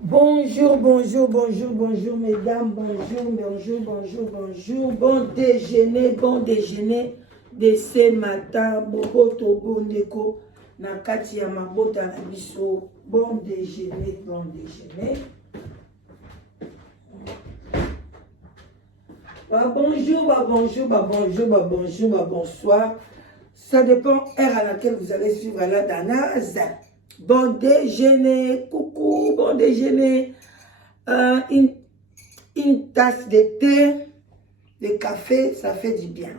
Bonjour, bonjour, bonjour, bonjour, mesdames, bonjour, bonjour, bonjour, bonjour, bon déjeuner de ce matin, boboto, bondeko, na kati ya mabota na biso, bon déjeuner, bon déjeuner. Bonjour, bonsoir. Ça dépend heure à laquelle vous allez suivre la Danaz. Bon déjeuner, coucou, bon déjeuner. Une tasse de thé, de café, ça fait du bien.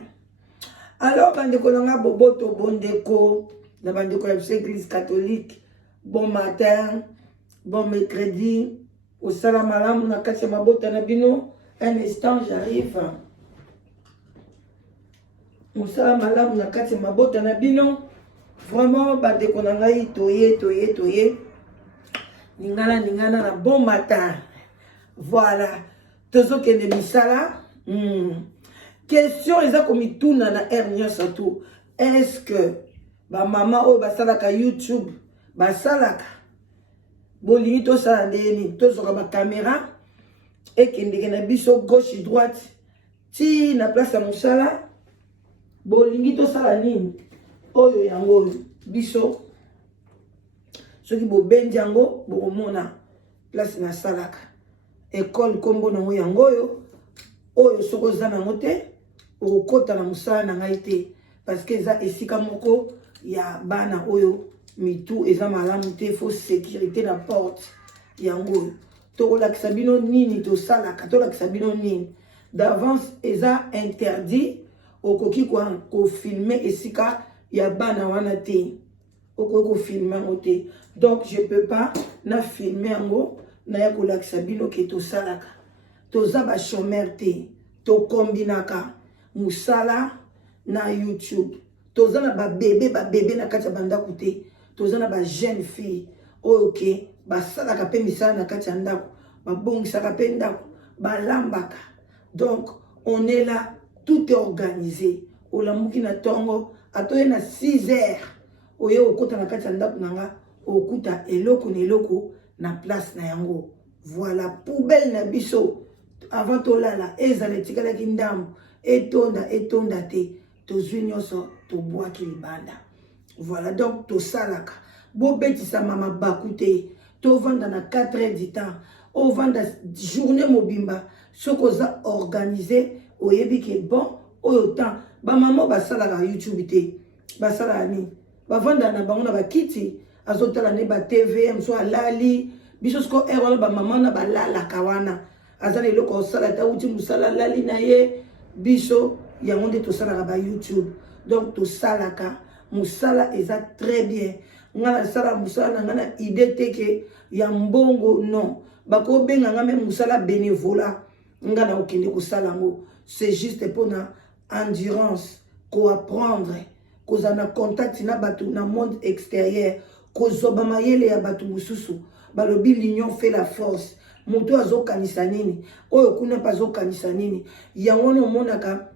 Alors, bandeko nanga boboto bondeko, la bandeko de l'église catholique, bon matin, bon mercredi, au salamalam, na kati ya mabota na bino. Un instant, j'arrive. Au salamalam, na kati ya mabota na bino. Vraiment, bandeko nanga toye. Ningana na bon matin. Voilà. Tozo kende misala. Question eza komi tuna na hernia surtout. Est-ce que ba maman o basalaka YouTube basalaka bolingi to sala ndeni to soka ba caméra et kende na biso gauche droite ti na place ya musala bolingi to sala nini oyo yango biso soki bobendi yango bomona place na salaka école kombo nango yango oyo soko za nango te okota na musala na ngai te parce que eza esika moko ya bana oyo mitu eza malamu te faut sécurité na porte yango tokolakisa bino nini tosalaka tolakisa bino nini d'avance eza interdit okoki kofilme esika ya bana wana te okoki kofilme yango te donc je peux pas na filme yango naya kolakisa bino ke tosalaka toza ba chômeur te tokombinaka musala na YouTube toza na ba bébé na kati ya bandako te toza na ba jeune fille oyo ke basalaka pe misala na kati ya ndako babongisaka pe ndako balambaka donc on est là tout est organisé olamuki na tongo atoye na 6 heures oyo okota na kati ya ndako nanga okuta eloko na eloko na place na yango voilà poubelle na biso avant tolala ezala etikalaki ndambo etonda te tozwi nyonso tobwaki libanda voilà donc tosalaka bobetisama mabaku te tovanda na 4 heures du temps ovanda journée mobimba soki oza organisé oyebi ke bon oyo temps bamama basalaka YouTube te basalaka nini bavanda na bango na bakiti azotala ne ba TV mso alali biso siko ere wana bamama na balalaka wana azana eloko osala ta uti musala lali na ye biso yango nde tosalaka ba YouTube donc tosalaka musala eza très bien ngana sala musala na ngana idée teke ya mbongo non bakobenga ngame musala bénévolat ngana okende kosala ngo c'est juste pour na endurance ko apprendre kozana contact na batu na monde extérieur kozoba mayele ya batu mususu balobi l'union fait la force moto azokanisa nini oyo kuna pa azokanisa nini yango no monaka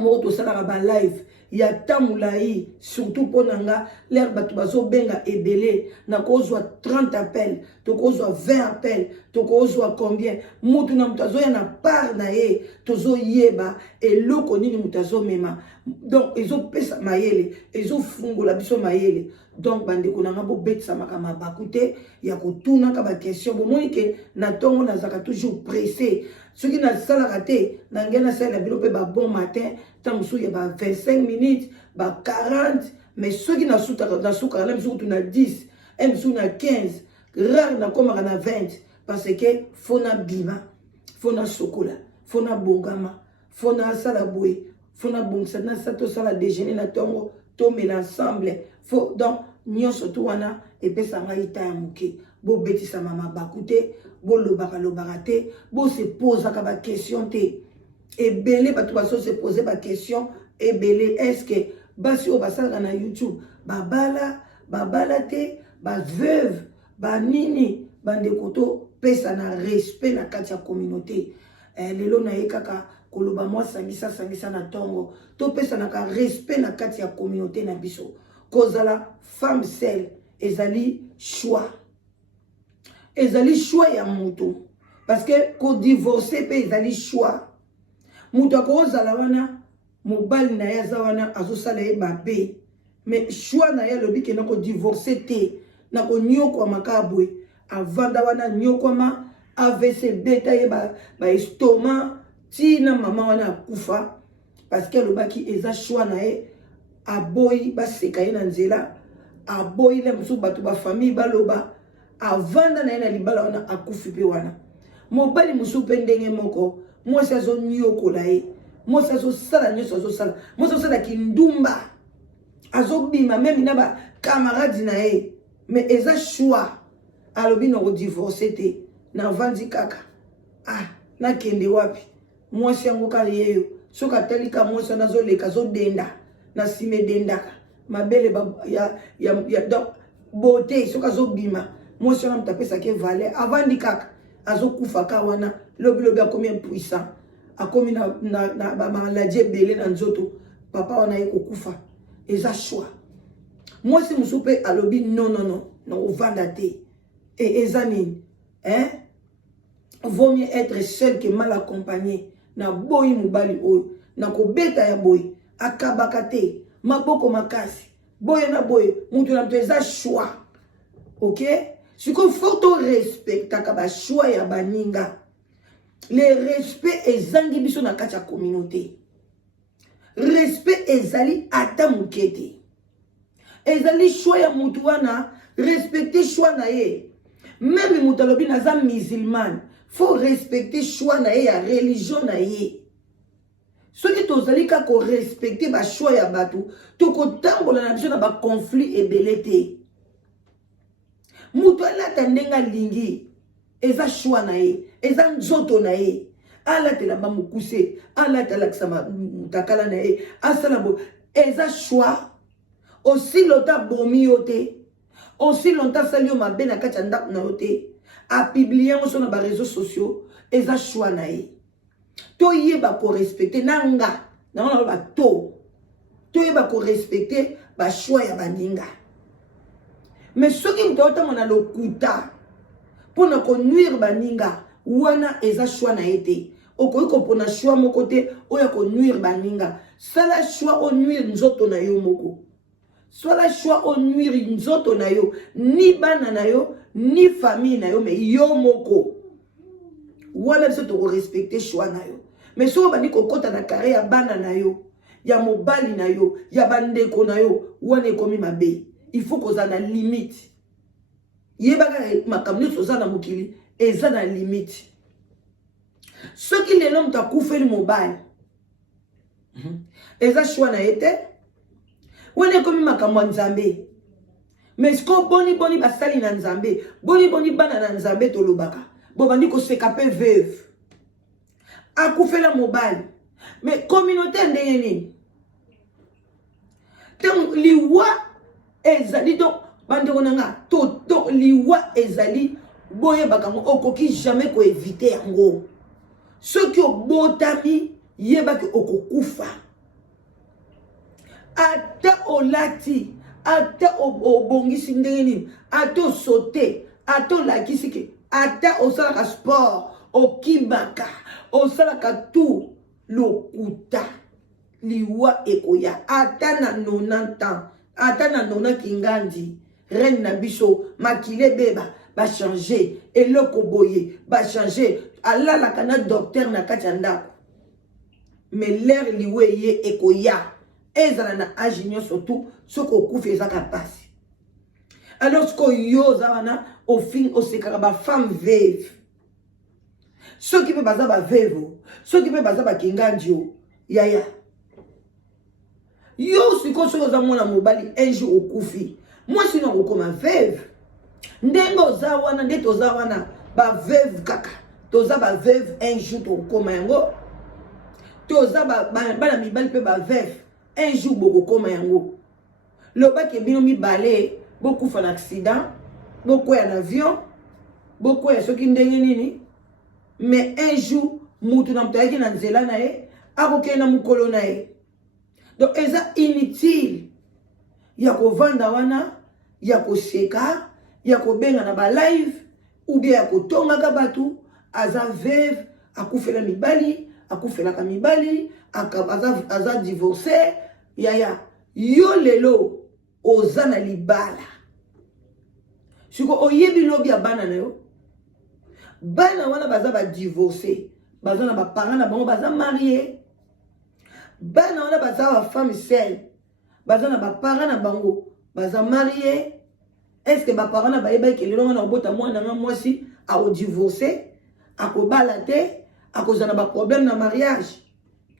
moko tosalaka ba live ya tamulai surtout pona nga l'air batu bazobenga ebele na kozwa 30 appels tokozwa 20 appels tokozwa combien mutu na mutu azoya na part na ye tozoyeba eloko nini mutu azomema donc ezopesa mayele ezofungola biso mayele donc bandeko nanga bobetisama mabaku te ya kotunaka baquestion bomoni ke na ntongo nazalaka toujours pressé soki nasalaka te nange nasalela bino mpe bon matin ntango mosusu ya ba 25 minutes ba 40 mais soki nasukaka na mosusu kutu na 10 mosusu na 15 rare nakomaka na 20 parce que fo na bima fo na sokola fo na bongama fo na sala boye fo na bongisa na sa tosala déjeuner na ntongo tomela ensemble fo donc nyonso tu wana epesa ngai ta ya moke bobetisama mabaku te bolobaka te bosepozaka baquestion te ebele bato se pose baquestion ebele est-ce que basi oyo basalaka na YouTube babala te baveuve banini bandeko topesa na respect na kati ya communauté lelo na ye kaka koloba mwa sangisa na ntongo topesanaka respect na kati ya communauté na biso kozala femme seule ezali choix ezali choix ya mutu parce que ko divorcer pe ezali choix mutu akozala wana mobali na ye aza wana azosala ye babe mais choix na ye alobi ke na ko divorcer te na ko nyokwama kaka boye avanda wana nyokwama AVC beta ye ba estomac tina mama wana akufa parce que alobaki eza choix na ye aboyi baseka ye na nzela aboyi le mosusu bato bafamille baloba avanda na ye na libala wana akufi pe wana mobali mosusu mpe ndenge moko mwasi azonyokola ye mwasi azosala nyonso azosala mwasi azosala kindumba azobima meme na bakamaradi na ye mais eza choix alobi na kodivorce te navandi kaka nakende wapi mwasi yango kaka yeyo soki atali ka mwasi wana azoleka azodenda na nsima edendaka mabele donc beauté soki azobima mwasi wana moto apesaki valer avandi kaka azokufa ka wana lobilobi akomi impuissant akomi na bamaladi ebele na nzoto papa wana ye kokufa eza choix mwasi mosusu mpe alobi non na ovanda te et eza nini vaut mieux être seul que mal accompagné na boyi mobali oyo na kobeta ya boyi akabaka te maboko makasi boye na boye mutu na mutu eza choix ok sikoyo faut to respectaka ba choix ya baninga le respect ezangi biso na kati ya communauté respect ezali ata moke te ezali choix ya mutu wana respecter choix na ye même mutu alobi naza musulman faut respecter choix na ye ya religion na ye soki tozali kaka korespecte bachoix ya bato tokotambola na biso na baconflit ebele te mutu alata ndenge alingi eza choix na ye eza nzoto na ye alatela bamokuse alata alakisa mutakala na ye asala bo eza choix aussi longtemps bomi yo te aussi longtemps asali yo mabe na kati ya ndako na yo te apiblie yango so na bareseau sociaux eza choix na ye toyeba korespecte nanga nango bato toyeba korespecte bachoix ya baninga mais soki mutu aotama na lokuta mpona konuire baninga wana eza choix na ye te okoki kopona choix moko te oyo konuire baninga sala choix onuire nzoto na yo moko sala choix onuire nzoto na yo ni bana na yo ni famille na yo mais yo moko wana biso tokorespecte choix na yo mais soki obandi kokota na kare ya bana na yo ya mobali na yo ya bandeko na yo wana ekomi mabe il faut kozala na limite yebaka makambo nyonso oza na mokili eza na limite soki lelo moto akufeli mobali eza choix na ye te wana ekomi makambo ya nzambe mais siko boni basali na nzambe boni bana na nzambe tolobaka bobandi koseka mpe veuve akufela mobali mais communauté ya ndenge nini te liwa ezali donc bandeko na nga to liwa ezali boyebaka ngo okoki jamais koevite yango soki obotami yebaki okokufa ata olati ata obongisi ndenge nini ata osote ata olakisi ke ata osalaka sport okimaka osalaka tu lokuta liwa ekoya ata na 90 ans ata na 90 kingandi reine na biso makile beba bachanger eloko boye bachanger alalaka na docteur na kati ya ndako mais l'air liwe ye ekoya ezala na age nyonso tu soki okufi ezaka mpasi alors soki yo oza wana osekaka bafemme veuve soki mpe baza baveuve soki mpe baza bakingandi yo yaya yo sikoyo soki oza mwana mobali un jour okufi mwasi no akokoma veuve ndenge oza wana nde toza wana baveuve kaka toza baveuve un jour tokokoma yango toza bana mibali mpe baveuve un jour bokokoma yango lobaki bino mibale bokufa na accident bokwea na avion bokwea soki ndenge nini mais un jour mutu na mutu ayaki na nzela na ye akokende na mokolo na ye donc eza inutile ya kovanda wana ya koseka ya kobenga na balive ou bien akotonga kabatu aza veuve akufela mibali akufela ka mibali aza divorcé yaya yo lelo ozana libala siko oyebi lobi ya bana na yo bana wana baza ba divorcé baza na ba parents na bango baza marié bana wana baza ba femme seule baza na ba parents na bango baza marié. Est-ce que ba parents na ba yeba ke lelo na obota mwana nga mwasi a divorcé akobala te akozana ba problème na mariage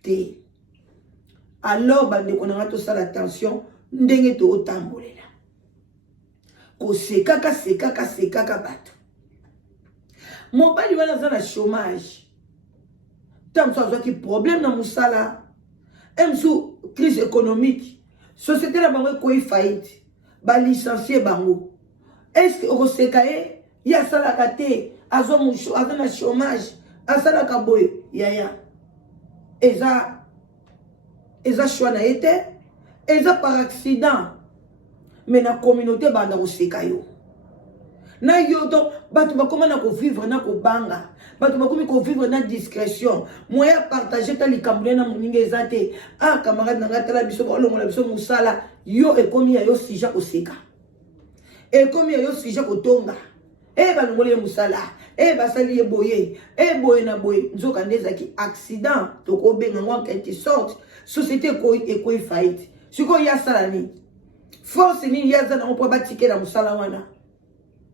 te. Alors bande ko na to sala attention ndenge to otambolela ko sekaka bato mobali wana za na chômage tam so azwaki problème na musala emsu crise économique société na bango ekoyi faillite ba licencier bango. Est-ce que okoseka ye ya salaka te azo na chômage asalaka boye yaya eza choix na ye te eza par accident mais na communauté banda koseka yo na yo donc bato bakoma na kovivre na kobanga bato bakomi kovivre na discrétion moyen partager ta likambo na moninga eza te ah camarade na ngai tala biso olongola biso musala yo ekomi ya yo sija koseka ekomi ya yo sija kotonga balongoli ye musala basali ye boye boye na boye nzoka nde ezalaki accident tokobenga ngo en quelque sorte société ekoyi faillite sikoyo yasala nini force nini yaza nango mpo batikela musala wana.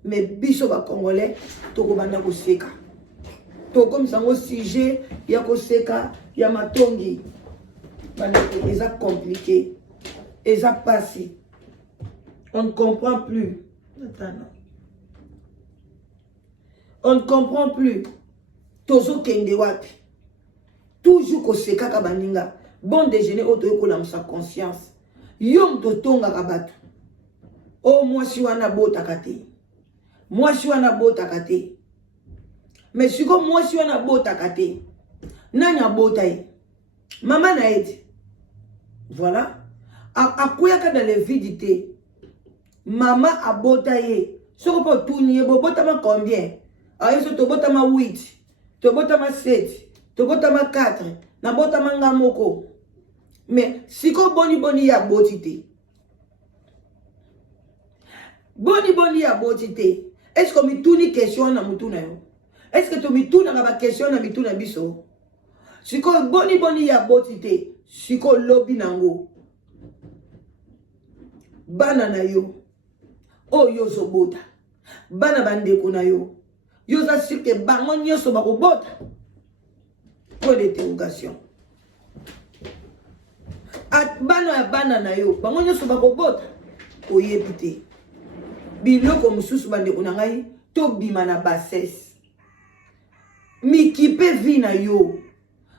Mais biso ba congolais tokobanda koseka tokomisa ngo sujet ya koseka ya matongi bana eza compliqué eza passé on ne comprend plus. Attends, on ne comprend plus tozo kende wapi toujours koseka ka baninga bon déjeuner oto ekola msa conscience yom totonga ka bato o mwasi wana botaka te mwasi wana botaka te mais siko mwasi wana botaka te nani abota ye mama na ete voilà akuyaka dans les vides mama abota ye soko po tuni ye botama combien ayeso tobotama 8 tobotama 7 tobotama 4 na botama nga moko mais siko boni ya boti te boni ya boti te. Est-ce que mi tuni question na mutu na yo? Est-ce que tu mi tuna ba question na mitu na biso? Siko boni ya boti te siko lobi nango bana na yo yo zobota bana bandeko na yo yo za sike bango nyoso bakobota point d'interrogation at bana na yo bango nyoso bakobota oyebi te biloko mususu bandeko na ngai to bima na bassesse mikipe vi na yo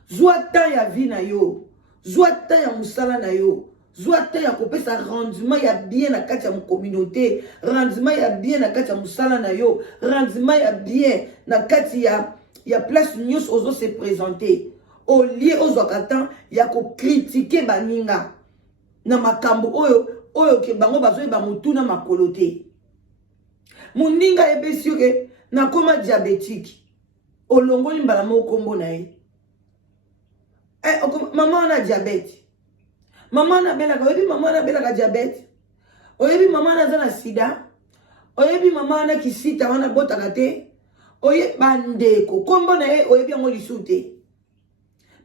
zwa ta ya vi na yo zwa ta ya musala na yo zwa ta ya kopesa rendement ya bien na kati ya communauté rendement ya bien na kati ya musala na yo rendement ya bien na kati ya place nyos ozo se présenter au lieu ozwaka temps ya ko critiquer baninga na makambo oyo ke bango bazoyeba mutuna makolo te. Moninga ebesi yoke na koma diabétique olongoli mbala moko kombo na ye mama na diabète mama na belaka oyebi mama na belaka diabète oyebi mama na zana sida oyebi mama na kisita wana botaka te oye bandeko kombo na ye oyebi yango lisu te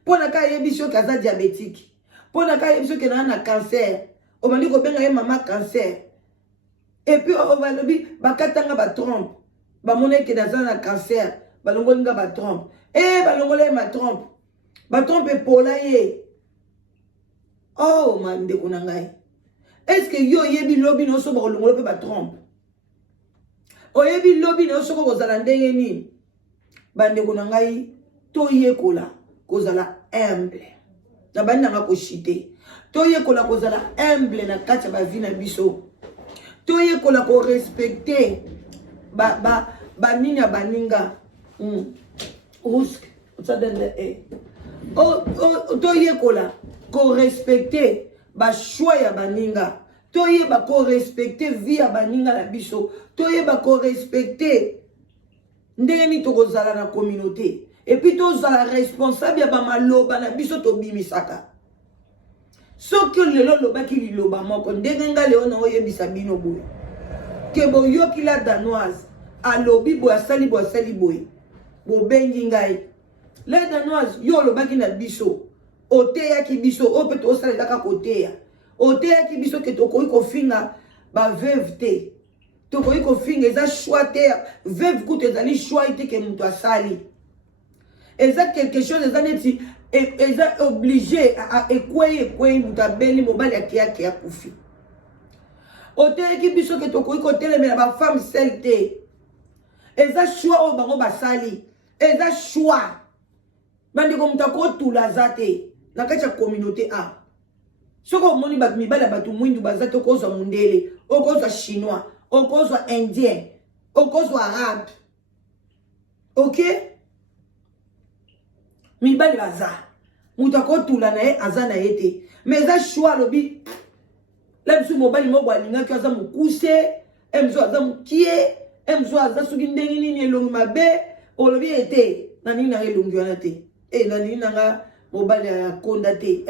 pona ka yebi soki aza diabétique pona ka yebi soki na cancer obandi kobenga ye mama cancer. Et puis on va le dire bakatanga ba trompe ba moneke naza na cancer balongoli nga ba trompe balongoli ma trompe ba trompe pola ye oh mandeko na ngai est-ce que yo yebi lobi no so ba kolongolo pe ba trompe oyebi lobi no so ko kozala ndenge nini bandeko na ngai to yekola kozala humble na bandanga ko chite to yekola kozala humble na kati ba vie na biso toye kola ko respecter banina baninga usk otsadende toye kola ko respecter ba choix ya baninga toye ba ko respecter vie ya baninga la biso toye ba ko respecter ndenge ni tokozala na communauté et puis tozala responsable ya bamaloba na biso tobimisaka soki lelo lobaki liloba moko ndenge nga leo na oyebisa bino boye ke boyoki la danoise alobi boye asali boye bobengi ngai la danoise yo olobaki na biso oteyaki biso oyo mpe tosalelaka koteya oteyaki biso ke tokoki kofinga baveuve te tokoki kofinga eza choix te veuve kutu ezali choix te ke moto asali eza quelque chose eza neti eza obligé ekwei moto abeli mobali akeyaki akufi oteyaki biso ke tokoki kotelemela bafemme sel te eza choix oyo bango basali eza choix bandeko moto akotula aza te na kati ya communauté a soki omoni mibali ya bato mwindu baza te okozwa mundele okozwa chinois okozwa indien okozwa arabe ok mibali baza moto akotula na ye aza na ye te mais eza choix alobi la biso mobali moko alingaki aza mokuse emzo aza mokie emzo aza soki ndenge nini elongi mabe olobi ete na nini nanga elongi wana te na nini nanga mobali akonda te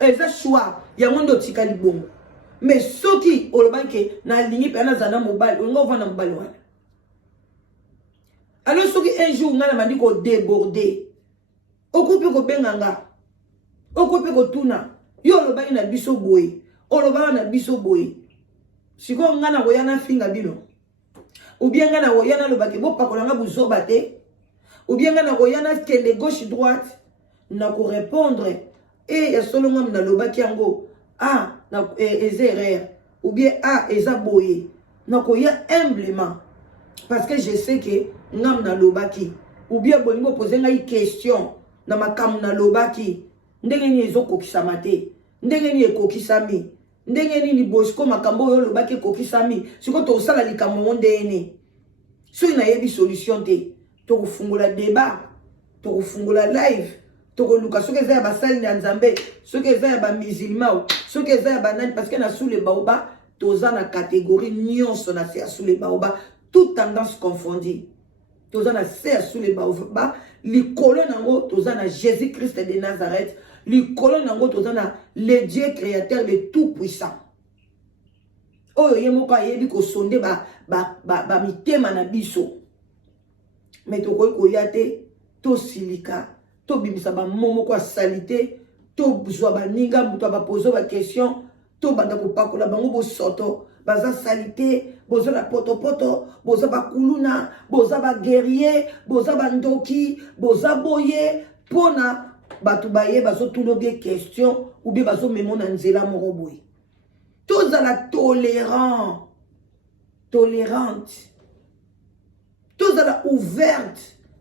eza choix yango nde otikali bongo mais soki olobaki nalingi mpe nazala na mobali olinga ovanda mobali wana alors soki un jour nga na bandi kodéborde okoki mpe kobenga nga okoki mpe kotuna yo olobaki na biso boye olobaka na biso boye sikoyo nga na koya nafinga bino ou bien nga na koya nalobaki bopakola nga buzoba te ou bien nga na koya nakende gauche droite na korépondre ya solo nga nalobaki yango eza erreur ou bien eza boye na koya humblement parce que je sais que nga nalobaki ou bien bolingo poser ngai question na makambo nalobaki ndenge nini ezokokisama te ndenge nini ekokisami ndenge nini bosiko makambo oyo olobaki ekokisami siko tokosala likambo ngo ndeni soki nayebi solution te tokofungola débat tokofungola live tokoluka soki eza ya basali ya nzambe soki eza ya bamusulman soki eza ya banani parce que na sous le baoba toza na catégorie nyonso na se ya sous le baoba toute tendance confondue toza na se ya sous le baoba likolo nango toza na Jésus Christ de Nazareth likolo nango toza na le Dieu créateur de tout puissant oyo ye moko ayebi kosonde mitema na biso mais tokoki koya te tosilika tobimisa bamomo kwa salite tozwa baninga moto abapozo baquestion tobanda kopakola bango bosoto baza salite boza na potopoto boza bakuluna boza baguerrier boza bandoki boza boye mpona bato baye bazotuna oge question ou bien bazomema na nzela moko boye tozala tolérante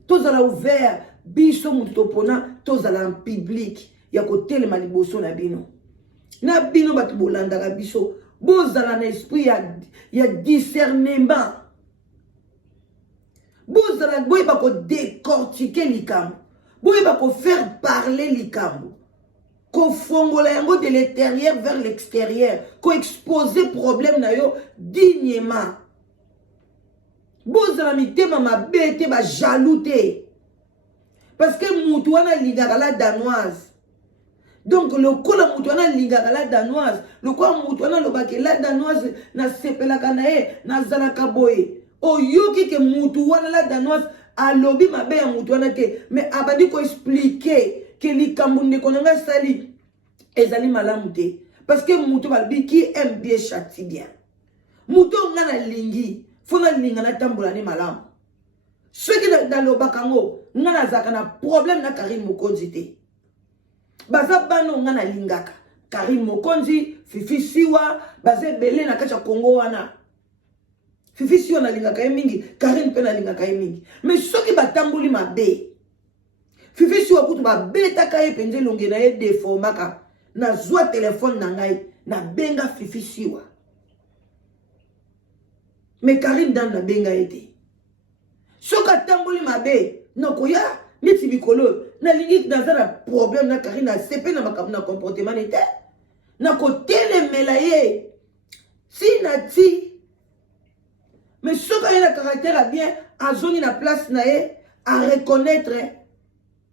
tozala ouvert biso mutu topona tozala en public ya kotelema liboso na bino bato bolandaka biso bozala na esprit ya discernement bozala boyeba kodécortiquer likambo boyeba kofaire parler likambo kofongola yango de l'intérieur vers l'extérieur koexposer problème na yo dignement bozala mitema mabe te bajaloux te parce que mutu wana alingaka la danoise donc lokola mutu wana alingaka la danoise lokola mutu wana alobaki la danoise nasepelaka na ye nazalaka boye oyoki ke mutu wana la danoise alobi mabe ya mutu wana te mais abandi koexplike ke likambo ndeko na ngai sali ezali malamu te parce que mutu balobi qui aime bien châtie bien mutu nga nalingi fo nalinga natambola ne malamu soki nalobaka ngo nga nazalaka na problème na Karine Mokonzi te baza bano nga nalingaka Karine Mokonzi Fifi Siwa baza ebele na kati ya Congo wana Fifi Siwa nalingaka ye mingi Karine mpe nalingaka ye mingi mais soki batamboli mabe Fifi Siwa kutu babetaka ye mpenza elongi na ye deformaka nazwa telefone na ngai nabenga Fifi Siwa mais Karine dan nabenga ye te soki atamboli mabe nakoya neti bikolo nalingi naza na problème na Karine asepe na makambo na comportement nete nakotelemela ye si nati Mais ce qui a un caractère à bien, à zone la place nae, à reconnaître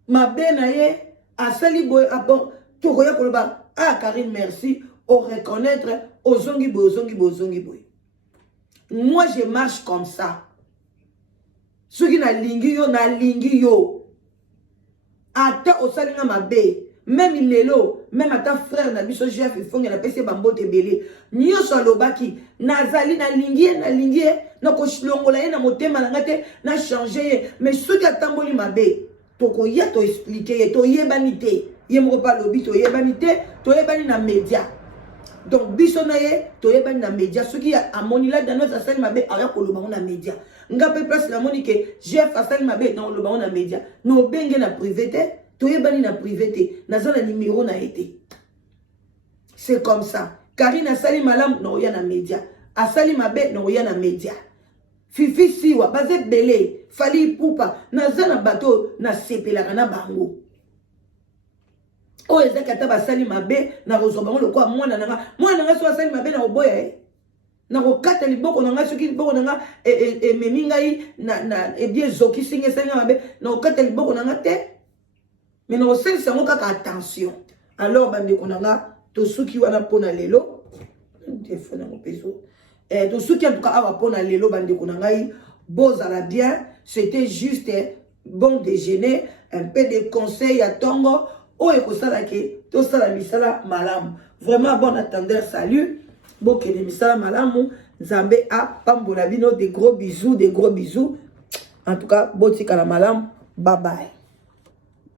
ma ben nae, à saliboy, à bon, tout roya koloba, ah Karine merci, au reconnaître, aux zongi boy, aux zongi boy, aux zongi boy. Moi je marche comme ça. Ceux qui na lingi yo, ata au salinga ma be. Même Lelo, même à ta frère, na biso chef, il faut que la PC bambo te belé. Nyo so lobaki, nazali na lingie, na ko shlongola ye na motema na ngate, na changer. Mais ceux qui attamboli mabe, to ko ya to expliquer, to yebanité, ye mo pa lobi to yebanité, to yebani na média. Donc biso na ye, to yebani na média, ceux qui amoni la dans notre asali mabe, aya ko loba na média. Nga pe place la monique, chef asali mabe na loba na média. No benge na privé. Toyebani na privé, nazana numéro na été. C'est comme ça. Karine asali malam na oya na média. Asali mabe na oya na média. Fifi siwa baze belé, fali poupa, nazana bato na sepelaka na bango. O ezakata basali mabe na rozobango lokwa mwana nanga so asali mabe na oboya na kokata liboko nanga soki liboko nanga memingai na ebie zoki singe senga mabe na kokata liboko nanga te. Mais nous avons attention. Alors, bande konanga, to suki wana pona lelo, téléphone mon peso. To suki en tout cas ava pona lelo bande konanga beaux à la bien, c'était juste bon déjeuner, un peu de conseils à tongo, o ekosala ke to sala misala malamu. Vraiment bon attendeur, salut. Bon que de misala malamu, Nzambe a pambola bino, des gros bisous, des gros bisous. En tout cas, botika la malamu, bye bye.